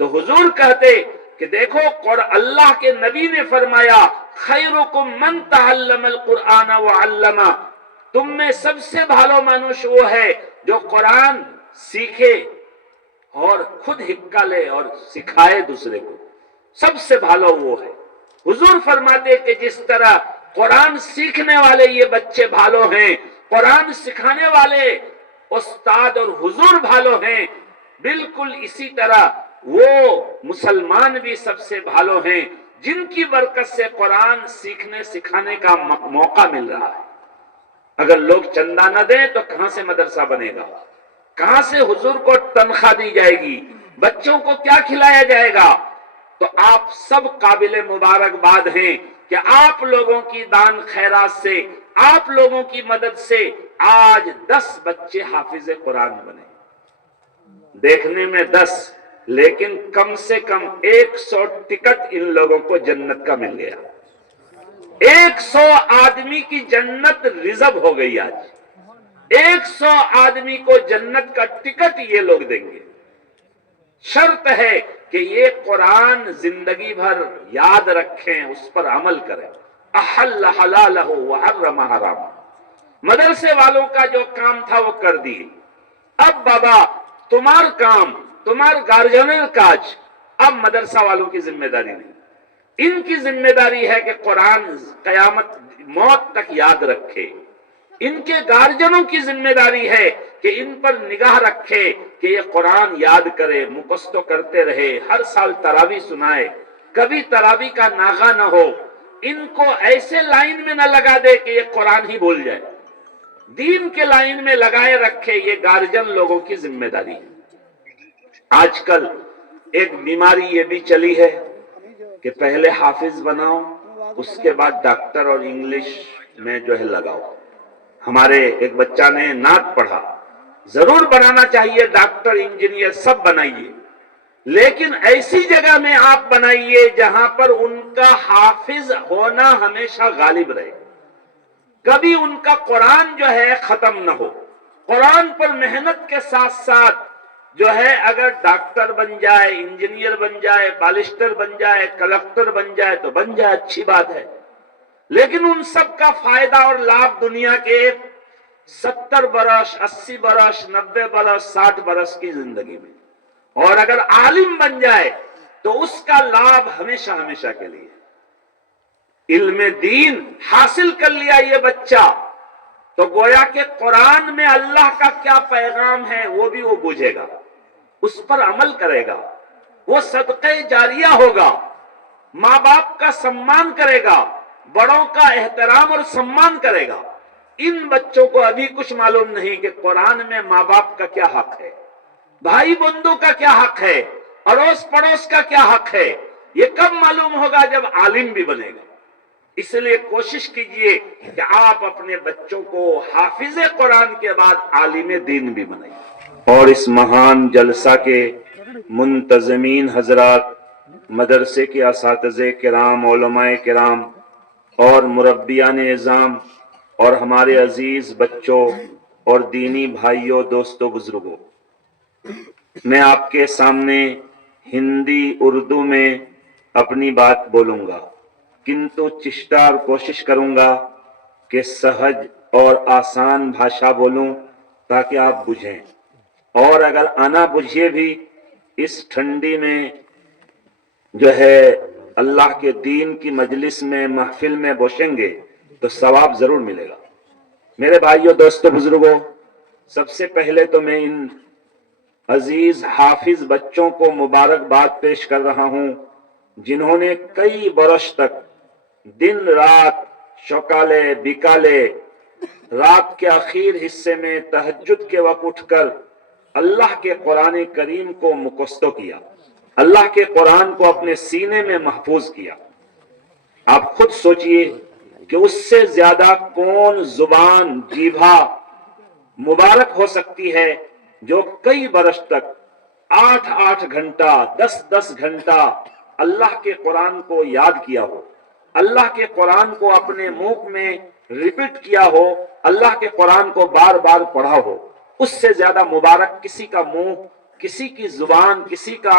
تو حضور کہتے کہ دیکھو اللہ کے نبی نے فرمایا خیرکم من تعلم القرآن وعلمہ، تم میں سب سے بھالو مانوش وہ ہے جو قرآن سیکھے اور خود حقہ لے اور سکھائے دوسرے کو، سب سے بھالو وہ ہے۔ حضور فرماتے کہ جس طرح قرآن سیکھنے والے یہ بچے بھالو ہیں، قرآن سکھانے والے استاد اور حضور بھالو ہیں، بالکل اسی طرح وہ مسلمان بھی سب سے بھالو ہیں جن کی برکت سے قرآن سیکھنے سکھانے کا موقع مل رہا ہے۔ اگر لوگ چندہ نہ دیں تو کہاں سے مدرسہ بنے گا؟ کہاں سے حضور کو تنخواہ دی جائے گی؟ بچوں کو کیا کھلایا جائے گا؟ تو آپ سب قابل مبارکباد ہیں کہ آپ لوگوں کی دان خیرات سے، آپ لوگوں کی مدد سے آج 10 بچے حافظ قرآن بنے، دیکھنے میں 10، لیکن کم سے کم 100 ٹکٹ ان لوگوں کو جنت کا مل گیا۔ 100 آدمی کی جنت ریزرو ہو گئی آج، 100 آدمی کو جنت کا ٹکٹ یہ لوگ دیں گے۔ شرط ہے کہ یہ قرآن زندگی بھر یاد رکھیں، اس پر عمل کریں۔ احل حلالہ وحرم حرامہ، مدرسے والوں کا جو کام تھا وہ کر دیے۔ اب بابا تمہار کام، تمہار گارجنل کاج، اب مدرسہ والوں کی ذمہ داری نہیں، ان کی ذمہ داری ہے کہ قرآن قیامت موت تک یاد رکھے۔ ان کے گارجنوں کی ذمہ داری ہے کہ ان پر نگاہ رکھے کہ یہ قرآن یاد کرے، مقصد کرتے رہے، ہر سال تراویح سنائے، کبھی تراویح کا ناغہ نہ ہو، ان کو ایسے لائن میں نہ لگا دے کہ یہ قرآن ہی بول جائے، دین کے لائن میں لگائے رکھے۔ یہ گارجن لوگوں کی ذمہ داری ہے۔ آج کل ایک بیماری یہ بھی چلی ہے کہ پہلے حافظ بناؤ، اس کے بعد ڈاکٹر اور انگلش میں جو ہے لگاؤ۔ ہمارے ایک بچہ نے نعت پڑھا، ضرور بنانا چاہیے، ڈاکٹر انجینئر سب بنائیے، لیکن ایسی جگہ میں آپ بنائیے جہاں پر ان کا حافظ ہونا ہمیشہ غالب رہے، کبھی ان کا قرآن جو ہے ختم نہ ہو۔ قرآن پر محنت کے ساتھ ساتھ جو ہے اگر ڈاکٹر بن جائے، انجینئر بن جائے، بالسٹر بن جائے، کلکٹر بن جائے تو بن جائے، اچھی بات ہے، لیکن ان سب کا فائدہ اور لابھ دنیا کے 70 برس، 80 برس، 90 برس، 60 برس کی زندگی میں، اور اگر عالم بن جائے تو اس کا لابھ ہمیشہ ہمیشہ کے لیے۔ علم دین حاصل کر لیا یہ بچہ تو گویا کہ قرآن میں اللہ کا کیا پیغام ہے وہ بھی وہ بوجھے گا، اس پر عمل کرے گا، وہ صدقہ جاریہ ہوگا، ماں باپ کا سمان کرے گا، بڑوں کا احترام اور سمان کرے گا۔ ان بچوں کو ابھی کچھ معلوم نہیں کہ قرآن میں ماں باپ کا کیا حق ہے، بھائی بندوں کا کیا حق ہے، اڑوس پڑوس کا کیا حق ہے۔ یہ کب معلوم ہوگا؟ جب عالم بھی بنے گا۔ اس لیے کوشش کیجئے کہ آپ اپنے بچوں کو حافظ قرآن کے بعد عالم دین بھی بنائیں۔ اور اس مہان جلسہ کے منتظمین حضرات، مدرسے کے اساتذہ کرام، علماء کرام اور مربیان اعظام اور ہمارے عزیز بچوں اور دینی بھائیوں، دوستوں، بزرگوں، میں آپ کے سامنے ہندی اردو میں اپنی بات بولوں گا، کنتو چشتہ اور کوشش کروں گا کہ سہج اور آسان بھاشا بولوں تاکہ آپ بجھیں، اور اگر آنا بجھے بھی اس ٹھنڈی میں جو ہے اللہ کے دین کی مجلس میں، محفل میں بوشیں گے تو ثواب ضرور ملے گا۔ میرے بھائیوں، دوستوں، بزرگوں، سب سے پہلے تو میں ان عزیز حافظ بچوں کو مبارکباد پیش کر رہا ہوں جنہوں نے کئی برس تک دن رات، شوکالے بیکالے، رات کے آخر حصے میں تہجد کے وقت اٹھ کر اللہ کے قرآن کریم کو مکستو کیا، اللہ کے قرآن کو اپنے سینے میں محفوظ کیا۔ آپ خود سوچئے کہ اس سے زیادہ کون زبان، جیبھا مبارک ہو سکتی ہے جو کئی برس تک 8 گھنٹہ، 10 گھنٹہ اللہ کے قرآن کو یاد کیا ہو، اللہ کے قرآن کو اپنے منہ میں ریپیٹ کیا ہو، اللہ کے قرآن کو بار بار پڑھا ہو۔ اس سے زیادہ مبارک کسی کا منہ، کسی کی زبان، کسی کا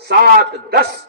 7-10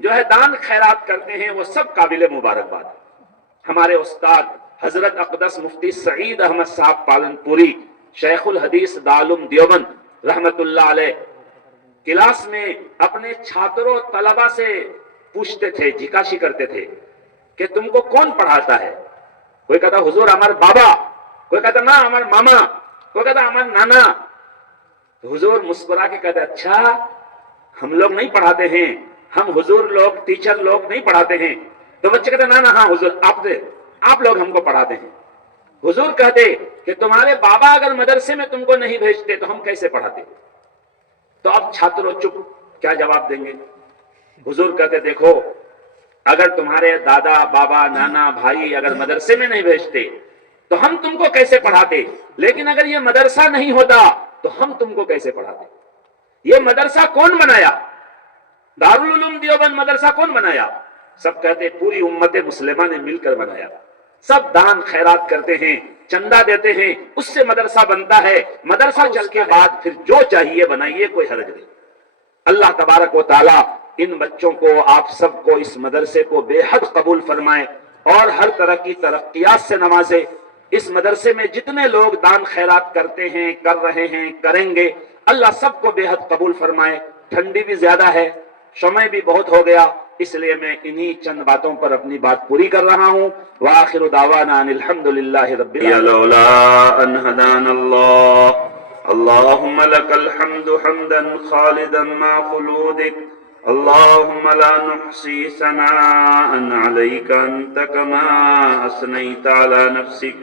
جو ہے دان خیرات کرتے ہیں وہ سب قابل مبارکباد ہیں۔ ہمارے استاد حضرت اقدس مفتی سعید احمد صاحب پالن پوری شیخ الحدیث دارالعلوم دیوبند رحمت اللہ علیہ کلاس میں اپنے چھاتروں طلبہ سے پوچھتے تھے، جھکاشی کرتے تھے کہ تم کو کون پڑھاتا ہے؟ کوئی کہتا حضور ہمارے بابا، کوئی کہتا نا ہمارے ماما، کوئی کہتا ہمارے نانا۔ تو حضور مسکرا کے کہتے اچھا ہم لوگ نہیں پڑھاتے ہیں، ہم حضور لوگ ٹیچر لوگ نہیں پڑھاتے ہیں۔ تو بچے کہتے نا نا ہاں حضور آپ لوگ ہم کو پڑھاتے ہیں۔ حضور کہتے کہ تمہارے بابا اگر مدرسے میں تم کو نہیں بھیجتے تو ہم کیسے پڑھاتے؟ تو اب چھاتروں چپ، کیا جواب دیں گے؟ حضور کہتے دیکھو اگر تمہارے دادا بابا نانا بھائی اگر مدرسے میں نہیں بھیجتے تو ہم تم کو کیسے پڑھاتے، لیکن اگر یہ مدرسہ نہیں ہوتا تو ہم تم کو کیسے پڑھاتے؟ یہ مدرسہ کون بنایا؟ دارالعلوم دیوبند مدرسہ کون بنایا؟ سب کہتے پوری امت مسلمہ نے مل کر بنایا، سب دان خیرات کرتے ہیں، چندہ دیتے ہیں، اس سے مدرسہ بنتا ہے۔ مدرسہ چل کے بعد پھر جو چاہیے بنائیے، کوئی حرج نہیں۔ اللہ تبارک و تعالی ان بچوں کو آپ سب کو اس مدرسے کو بے حد قبول فرمائے اور ہر طرح کی ترقیات سے نوازے۔ اس مدرسے میں جتنے لوگ دان خیرات کرتے ہیں، کر رہے ہیں، کریں گے، اللہ سب کو بے حد قبول فرمائے۔ ٹھنڈی بھی زیادہ ہے، سمے بھی بہت ہو گیا، اس لیے میں انہی چند باتوں پر اپنی بات پوری کر رہا ہوں۔ وآخر دعوانا ان الحمدللہ رب العالمین۔ لولا ان ہدانا اللہ اللهم لك الحمد حمدا خالدا مع خلودك اللهم لا نحصي ثناء عليك أنت كما أثنيت على نفسك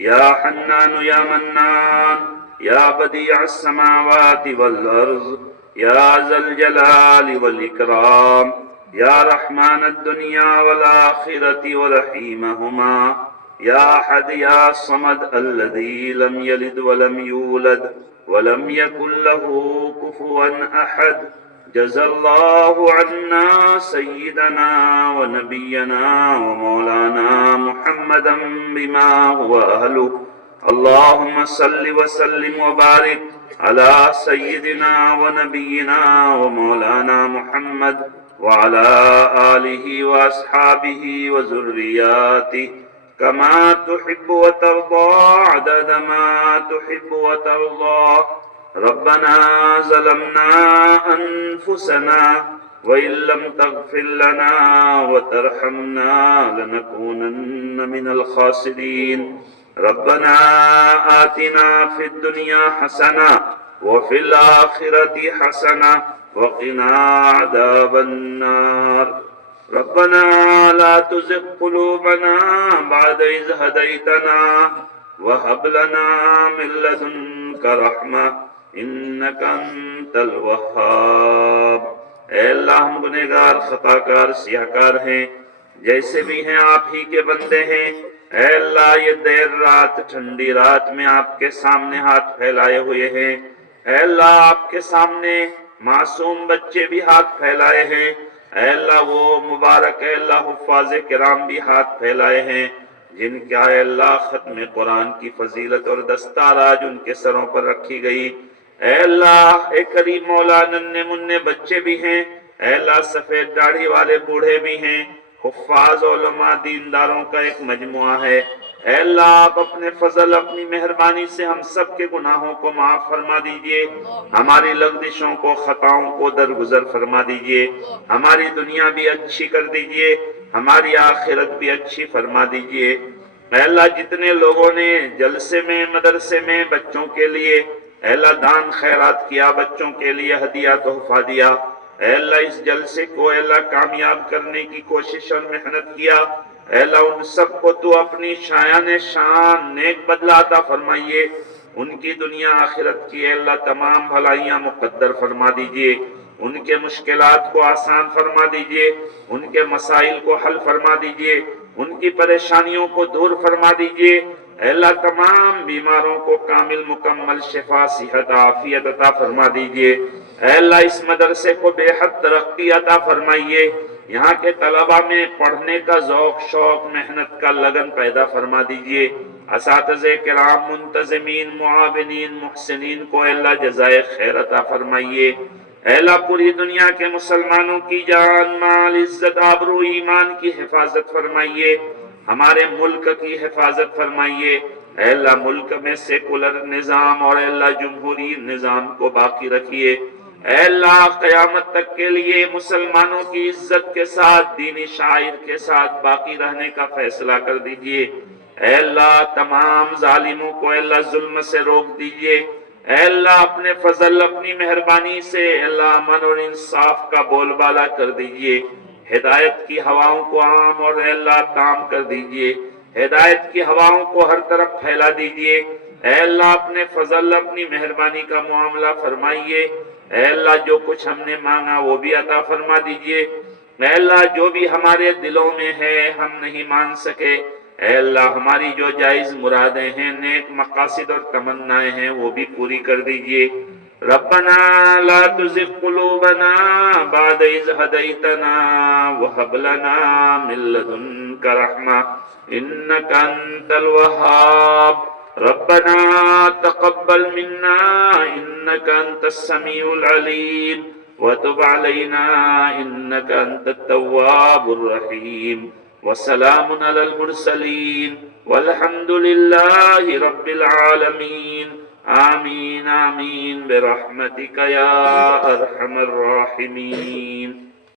يا حنان يا منان يا بديع السماوات والأرض يا ذا الجلال والإكرام يا رحمن الدنيا والآخرة ورحيمهما يا أحد يا صمد الذي لم يلد ولم يولد ولم يكن له كفوا أحد جزا الله عنا سيدنا ونبينا ومولانا محمدا بما هو أهله اللهم صل وسلم وبارك على سيدنا ونبينا ومولانا محمد وعلى آله وأصحابه وذرياته كما تحب وترضى عدد ما تحب وترضى ربنا ظلمنا أنفسنا وإن لم تغفر لنا وترحمنا لنكونن من الخاسرين ربنا آتنا في الدنيا حسنة وفي الآخرة حسنة وقنا عذاب النار ربنا لا تزغ قلوبنا بعد إذ هديتنا وهب لنا من لدنك رحمة إنك أنت الوهاب۔ اے اللہ ہم گنہگار خطاکار سیاہکار ہیں، جیسے بھی ہیں آپ ہی کے بندے ہیں۔ اے اللہ یہ دیر رات ٹھنڈی رات میں آپ کے سامنے ہاتھ پھیلائے ہوئے ہیں۔ اے اللہ آپ کے سامنے معصوم بچے بھی ہاتھ پھیلائے ہیں۔ اے اللہ وہ مبارک اے اللہ حفاظ کرام بھی ہاتھ پھیلائے ہیں جن کا اے اللہ ختم قرآن کی فضیلت اور دستار آج ان کے سروں پر رکھی گئی۔ اے اللہ اے کریم مولا ننھے منھے بچے بھی ہیں، اے اللہ سفید داڑھی والے بوڑھے بھی ہیں، حفاظ علماء دینداروں کا ایک مجموعہ ہے۔ اے اللہ آپ اپنے فضل اپنی مہربانی سے ہم سب کے گناہوں کو معاف فرما دیجئے، ہماری لغزشوں کو خطاؤں کو درگزر فرما دیجئے، ہماری دنیا بھی اچھی کر دیجئے، ہماری آخرت بھی اچھی فرما دیجئے۔ اے اللہ جتنے لوگوں نے جلسے میں مدرسے میں بچوں کے لیے اے اللہ دان خیرات کیا، بچوں کے لیے ہدیہ تحفہ دیا، اے اللہ اس جلسے کو اے اللہ کامیاب کرنے کی کوشش اور محنت کیا، اے اللہ ان سب کو تو اپنی شایان شان نیک بدلہ عطا فرمائیے، ان کی دنیا آخرت کی اے اللہ تمام بھلائیاں مقدر فرما دیجئے، ان کے مشکلات کو آسان فرما دیجئے، ان کے مسائل کو حل فرما دیجئے، ان کی پریشانیوں کو دور فرما دیجئے۔ اے اللہ تمام بیماروں کو کامل مکمل شفا صحت عافیت عطا فرما دیجئے۔ اے اللہ اس مدرسے کو بے حد ترقی عطا فرمائیے، یہاں کے طلبہ میں پڑھنے کا ذوق شوق محنت کا لگن پیدا فرما دیجئے، اساتذہ کرام منتظمین معاونین محسنین کو اے اللہ جزائے خیر عطا فرمائیے۔ اے اللہ پوری دنیا کے مسلمانوں کی جان مال عزت آبرو ایمان کی حفاظت فرمائیے، ہمارے ملک کی حفاظت فرمائیے۔ اے اللہ ملک میں سیکولر نظام اور اے اللہ جمہوری نظام کو باقی رکھیے۔ اے اللہ قیامت تک کے لیے مسلمانوں کی عزت کے ساتھ دینی شاعر کے ساتھ باقی رہنے کا فیصلہ کر دیجئے۔ اے اللہ تمام ظالموں کو اے اللہ ظلم سے روک دیجئے۔ اے اللہ اپنے فضل اپنی مہربانی سے اے اللہ امن اور انصاف کا بول بالا کر دیجئے۔ ہدایت کی ہواؤں کو عام اور اے اللہ تام کر دیجئے۔ ہدایت کی ہواؤں کو ہر طرف پھیلا دیجئے۔ اے اللہ اپنے فضل اپنی مہربانی کا معاملہ فرمائیے۔ اے اللہ جو کچھ ہم نے مانگا وہ بھی عطا فرما دیجئے۔ اے اللہ جو بھی ہمارے دلوں میں ہے ہم نہیں مان سکے، اے اللہ ہماری جو جائز مرادیں ہیں نیک مقاصد اور تمنائیں ہیں وہ بھی پوری کر دیجئے۔ ربنا لا تزغ قلوبنا بعد إذ هديتنا وهب لنا من لدنك رحمة إنك أنت الوهاب ربنا تقبل منا إنك أنت السميع العليم وتب علينا إنك أنت التواب الرحيم وسلام على المرسلين والحمد لله رب العالمين آمين آمين برحمتك يا أرحم الراحمين۔